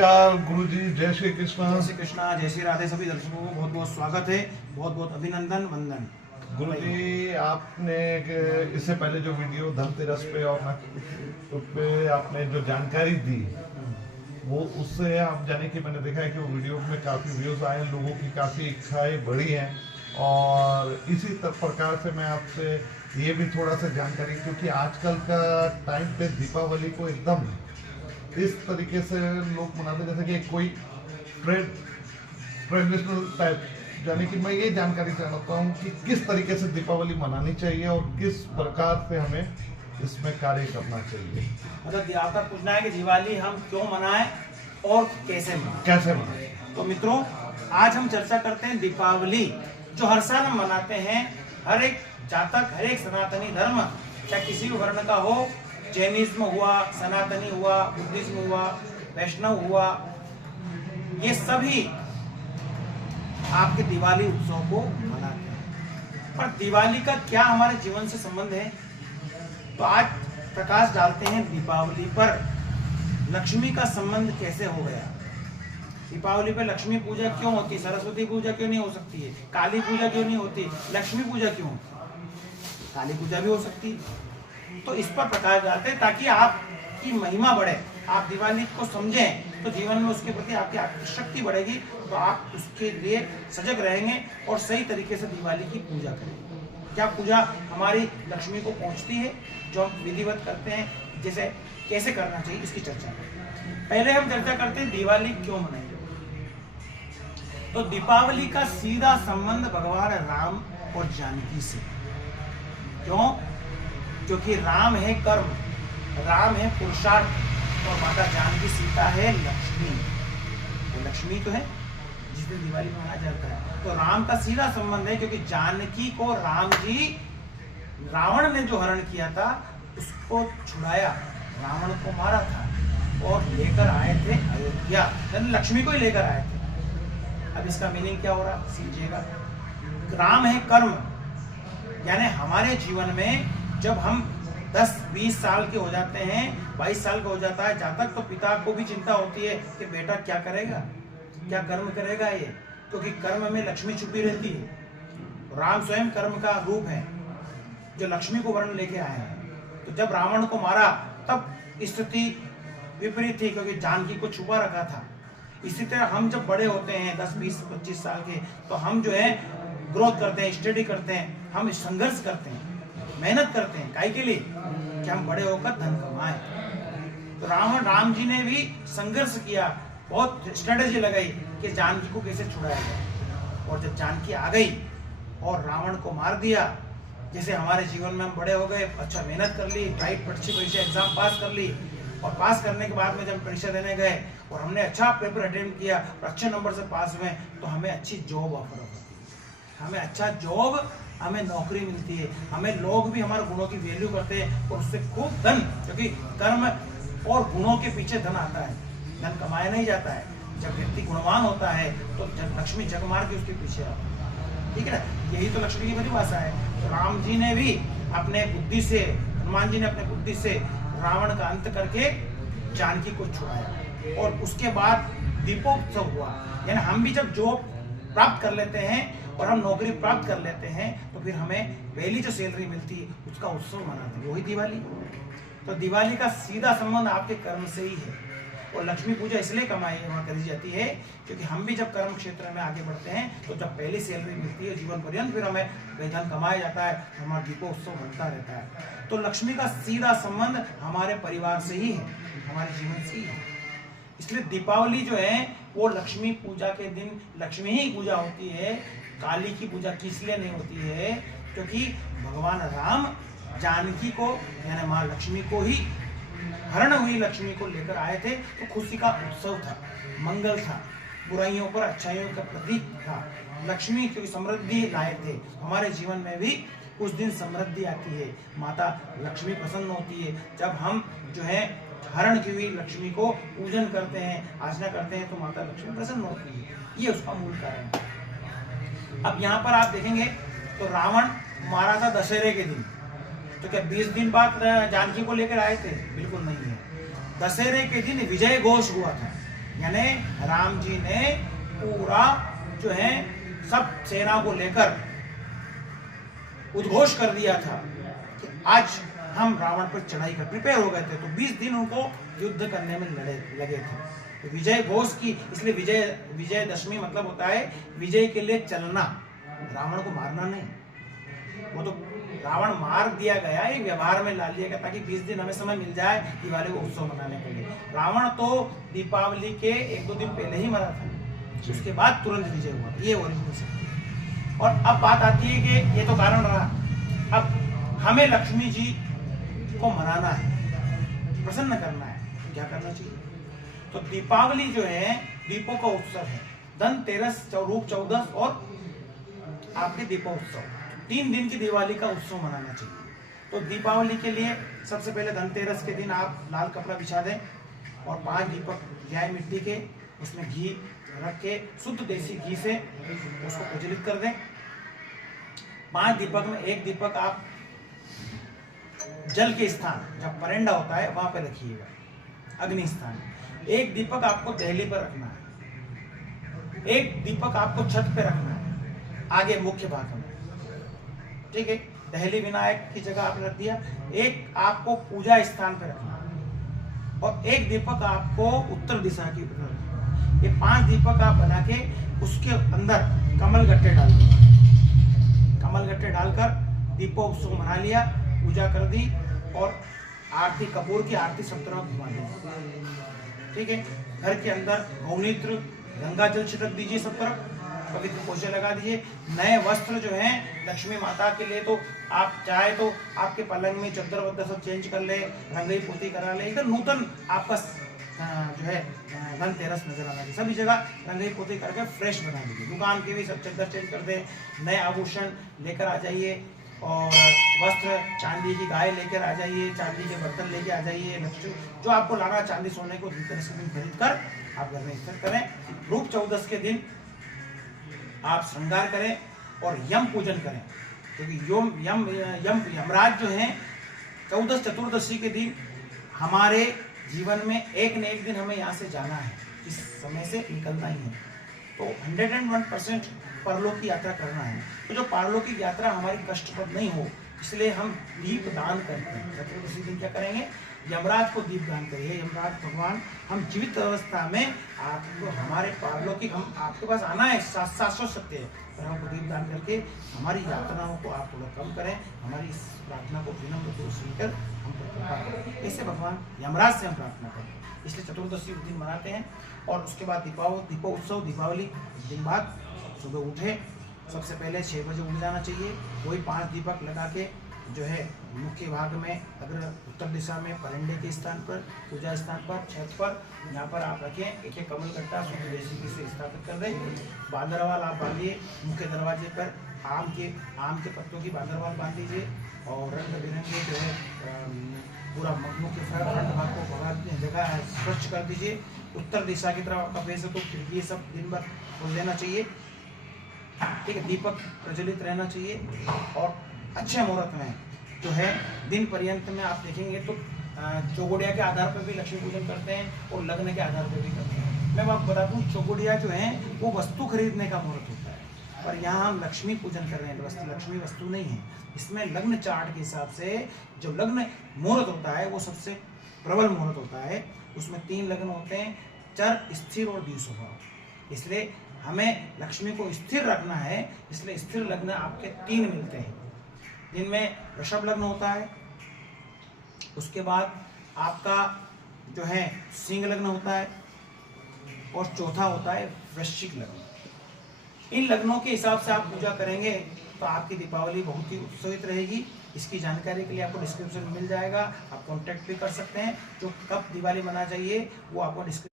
नमस्कार गुरुजी, जय श्री कृष्ण। जय श्री कृष्णा, जय श्री राधे। सभी दर्शकों को बहुत बहुत स्वागत है, बहुत बहुत अभिनंदन, वंदन। गुरुजी, आपने इससे पहले जो वीडियो धनतेरस पे और उस पे आपने जो जानकारी दी, वो उससे आप जाने कि मैंने देखा है कि वो वीडियो में काफ़ी व्यूज़ आए, लोगों की काफ़ी इच्छाएं बढ़ी हैं। और इसी प्रकार से मैं आपसे ये भी थोड़ा सा जानकारी, क्योंकि आजकल का टाइम पे दीपावली को एकदम इस तरीके से लोग मनाते जैसे कि कोई ट्रेडिशनल टाइप, यानी कि मैं ये जानकारी चाहता हूँ कि किस तरीके से दीपावली मनानी चाहिए और किस प्रकार से हमें इसमें कार्य करना चाहिए। मतलब आपका पूछना है कि दिवाली हम क्यों मनाएं और कैसे मनाएं। तो मित्रों, आज हम चर्चा करते हैं दीपावली, जो हर साल हम मनाते हैं। हर एक जातक, हर एक सनातनी धर्म, चाहे किसी भी वर्ण का हो, जैनिज्म हुआ, सनातनी हुआ, बुद्धिज्म हुआ, वैष्णव हुआ, ये सभी आपके दिवाली उत्सव को मनाते हैं। पर दिवाली का क्या हमारे जीवन से संबंध है? तो आज प्रकाश डालते हैं दीपावली पर लक्ष्मी का संबंध कैसे हो गया। दीपावली पे लक्ष्मी पूजा क्यों होती, सरस्वती पूजा क्यों नहीं हो सकती है, काली पूजा क्यों नहीं होती, लक्ष्मी पूजा क्यों होती, काली पूजा भी हो सकती है। तो इस पर प्रकाश डालते हैं ताकि आपकी महिमा बढ़े, आप दिवाली को समझें तो जीवन में उसके प्रति आपकी आसक्ति बढ़ेगी, तो आप उसके लिए सजग रहेंगे और सही तरीके से दिवाली की पूजा करेंगे। क्या पूजा हमारी लक्ष्मी को पहुंचती है, जो हम विधिवत करते हैं, जैसे कैसे करना चाहिए, इसकी चर्चा करें। पहले हम चर्चा करते हैं दिवाली क्यों मनाएंगे। तो दीपावली का सीधा संबंध भगवान राम और जानकी से। क्यों? क्योंकि राम है कर्म, राम है पुरुषार्थ और माता जानकी सीता है लक्ष्मी। तो लक्ष्मी तो है जिस दिन दिवाली मनाया जाता है। तो राम का सीधा संबंध है, क्योंकि जानकी को राम जी, रावण ने जो हरण किया था उसको छुड़ाया, रावण को मारा था और लेकर आए थे अयोध्या, यानी लक्ष्मी को ही लेकर आए थे। अब इसका मीनिंग क्या हो रहा समझिएगा। राम है कर्म, यानी हमारे जीवन में जब हम 10-20 साल के हो जाते हैं, 22 साल का हो जाता है जातक, तो पिता को भी चिंता होती है कि बेटा क्या करेगा, क्या कर्म करेगा ये, क्योंकि कर्म में लक्ष्मी छुपी रहती है। राम स्वयं कर्म का रूप है, जो लक्ष्मी को वर्ण लेके आए हैं। तो जब रावण को मारा तब स्थिति विपरीत थी, क्योंकि जानकी को छुपा रखा था। इसी तरह हम जब बड़े होते हैं 10-20-25 साल के, तो हम जो है ग्रोथ करते हैं, स्टडी करते हैं, हम संघर्ष करते हैं, मेहनत करते हैं, काहे के लिए कि हम बड़े होकर धन कमाएं। तो राम जी ने भी संघर्ष किया, बहुत स्ट्रेटेजी लगाई कि जानकी को कैसे छुड़ाया जाए। और जब जानकी आ गई और रावण को मार दिया, जैसे हमारे जीवन में हम बड़े हो गए, अच्छा मेहनत कर ली, टाइट अच्छी परीक्षा एग्जाम पास कर ली, और पास करने के बाद में जब परीक्षा देने गए और हमने अच्छा पेपर अटेम्प्ट किया और अच्छे नंबर से पास हुए, तो हमें अच्छी जॉब ऑफर होती है, हमें अच्छा जॉब, हमें नौकरी मिलती है, हमें लोग भी हमारे गुणों की वैल्यू करते हैं और उससे खूब धन, क्योंकि कर्म और गुणों के पीछे धन आता है, धन कमाया नहीं जाता है। जब व्यक्ति गुणवान होता है तो जब लक्ष्मी जग मार के उसके पीछे आता है, ठीक है ना। यही तो लक्ष्मी की परिभाषा है। तो राम जी ने भी अपने बुद्धि से, हनुमान जी ने अपने बुद्धि से रावण का अंत करके जानकी को छुड़ाया। और उसके बाद दीपोत्सव हुआ, यानी हम भी जब जॉब प्राप्त कर लेते हैं और हम नौकरी प्राप्त कर लेते हैं, तो फिर हमें पहली जो सैलरी मिलती है उसका उत्सव मनाते हैं, वही दिवाली। तो दिवाली का सीधा संबंध आपके कर्म से ही है। और लक्ष्मी पूजा इसलिए वहाँ करी जाती है, क्योंकि हम भी जब कर्म क्षेत्र में आगे बढ़ते हैं, तो जब पहली सैलरी मिलती है जीवन पर्यंत, फिर हमें वेतन कमाया जाता है, हमारा दीपोत्सव बनता रहता है। तो लक्ष्मी का सीधा संबंध हमारे परिवार से ही है, हमारे जीवन से ही है। इसलिए दीपावली जो है वो लक्ष्मी पूजा के दिन लक्ष्मी ही पूजा होती है। काली की पूजा किस लिए नहीं होती है? क्योंकि भगवान राम जानकी को, यानी माँ लक्ष्मी को ही, हरण हुई लक्ष्मी को लेकर आए थे, तो खुशी का उत्सव था, मंगल था, बुराइयों पर अच्छाइयों का प्रतीक था। लक्ष्मी क्योंकि समृद्धि लाए थे, हमारे जीवन में भी उस दिन समृद्धि आती है, माता लक्ष्मी प्रसन्न होती है। जब हम जो है हरण की हुई लक्ष्मी को पूजन करते हैं, आराधना करते हैं, तो माता लक्ष्मी प्रसन्न होती है। ये उसका मूल कारण है। अब यहाँ पर आप देखेंगे तो रावण मारा था दशहरे के दिन, तो क्या 20 दिन बाद जानकी को लेकर आए थे? बिल्कुल नहीं है। दशहरे के दिन विजय घोष हुआ था, यानी राम जी ने पूरा जो है सब सेना को लेकर उद्घोष कर दिया था कि आज हम रावण पर चढ़ाई कर प्रिपेयर हो गए थे। तो 20 दिन उनको युद्ध करने में लगे थे। तो विजय घोष की, इसलिए विजयदशमी मतलब होता है विजय के लिए चलना, रावण को मारना नहीं। वो तो रावण मार दिया गया, ये व्यवहार में ला लिया गया ताकि 20 दिन हमें समय मिल जाए दिवाली को उत्सव मनाने के लिए। रावण तो दीपावली के 1-2 दिन पहले ही मरा था, उसके बाद तुरंत विजय हुआ। ये ओरिजिनल। और अब बात आती है कि ये तो कारण रहा, अब हमें लक्ष्मी जी को मनाना है, प्रसन्न करना है, तो क्या करना चाहिए? तो दीपावली जो है दीपों का उत्सव है। धनतेरस, रूप चौदस और आपके दीपोत्सव, 3 दिन की दिवाली का उत्सव मनाना चाहिए। तो दीपावली के लिए सबसे पहले धनतेरस के दिन आप लाल कपड़ा बिछा दें और 5 दीपक जाए मिट्टी के, उसमें घी रख के शुद्ध देसी घी से उसको प्रज्वलित कर दें। 5 दीपक में 1 दीपक आप जल के स्थान, जब परेंडा होता है वहां पे रखिएगा, अग्नि स्थान। 1 दीपक आपको दहली पर रखना है, 1 दीपक आपको छत पे रखना है, आगे मुख्य भाग में, ठीक है। दहली विनायक की जगह आपने रख दिया। 1 आपको पूजा स्थान पे रखना है और 1 दीपक आपको उत्तर दिशा की ओर रखना है। ये 5 दीपक आप बना के उसके अंदर कमल गट्टे डाल दो। कमल गट्टे डालकर दीपोत्सव मना लिया, पूजा कर दी और आरती, कपूर की आरती सब तरफ घुमा दी, ठीक है। घर के अंदर गौमूत्र, गंगा जल छिड़क दीजिए सब तरफ, पवित्र पोछे लगा दीजिए। नए वस्त्र जो हैं लक्ष्मी माता के लिए, तो आप चाहे तो आपके पलंग में चद्दर वद्दर सब चेंज कर ले, रंगई पोती करा ले, एकदम नूतन आपका जो है धनतेरस नजर आना चाहिए। सभी जगह रंगई पोती करके फ्रेश बना दीजिए। दुकान के भी सब चद्दर चेंज कर दे, नए आभूषण लेकर आ जाइए और वस्त्र, चांदी की गाय लेकर आ जाइए, चांदी के बर्तन लेके आ जाइए। लक्ष्मी जो आपको लाना, चांदी सोने को धनतेरस के दिन खरीद कर आप घर में स्थित करें। रूप चौदस के दिन आप श्रृंगार करें और यम पूजन करें, क्योंकि यमराज जो है चौदस चतुर्दशी के दिन हमारे जीवन में एक न एक दिन हमें यहाँ से जाना है, इस समय से निकलना ही है। तो 101% परलोक की यात्रा करना है। तो जो पारलौकिक यात्रा हमारी कष्टप्रद नहीं हो, इसलिए हम दीप दान करते हैं। चतुर्दशी दिन क्या करेंगे? यमराज को दीप दान करिए। यमराज भगवान, हम जीवित अवस्था में आपको हमारे पारलौकिक, हम आपके पास आना है, शाश्वत सत्य है, पर हमको दीप दान करके हमारी यात्राओं को आप थोड़ा कम करें, हमारी इस प्रार्थना को विनम्र रूप से सुनकर हम कृपा करें। ऐसे भगवान यमराज से हम प्रार्थना करें। इसलिए चतुर्दशी दिन मनाते हैं। और उसके बाद दीपोत्सव, दीपावली दिन बाद सुबह उठे, सबसे पहले 6 बजे उठ जाना चाहिए। वही 5 दीपक लगा के जो है मुख्य भाग में, अगर उत्तर दिशा में परेंडे के स्थान पर, पूजा स्थान पर, छत पर, यहाँ पर आप रखें। एक कमल कट्टा शुद्ध देसी घी से स्थापित कर दें। बांदरवाल आप बांधिए मुख्य दरवाजे पर, आम के पत्तों की बांदरवाल बांध दीजिए और रंग बिरंगे जो है पूरा मुख्य फ्रंट भाग को जगह स्वच्छ कर दीजिए। उत्तर दिशा की तरफ आपका फेस है तो खिड़की सब दिन भर खोल देना चाहिए, ठीक है। दीपक प्रज्वलित रहना चाहिए और अच्छे मुहूर्त में जो है दिन पर्यंत में आप देखेंगे तो चौगुड़िया के आधार पर भी लक्ष्मी पूजन करते हैं और लग्न के आधार पर भी करते हैं। मैं आपको बता दूं, चौगुड़िया जो है वो वस्तु खरीदने का मुहूर्त होता है, पर यहाँ हम लक्ष्मी पूजन कर रहे हैं। लक्ष्मी वस्तु नहीं है। इसमें लग्न चार्ट के हिसाब से जो लग्न मुहूर्त होता है वो सबसे प्रबल मुहूर्त होता है। उसमें 3 लग्न होते हैं, चर, स्थिर और द्विस्वभाव। इसलिए हमें लक्ष्मी को स्थिर रखना है, इसलिए स्थिर लग्न आपके 3 मिलते हैं, जिनमें वृषभ लग्न होता है, उसके बाद आपका जो है सिंह लग्न होता है और चौथा होता है वृश्चिक लग्न। इन लग्नों के हिसाब से आप पूजा करेंगे तो आपकी दीपावली बहुत ही उत्सवित रहेगी। इसकी जानकारी के लिए आपको डिस्क्रिप्शन में मिल जाएगा, आप कॉन्टैक्ट भी कर सकते हैं। जो कब दिवाली मनाना चाहिए वो आपको डिस्क्रिप्शन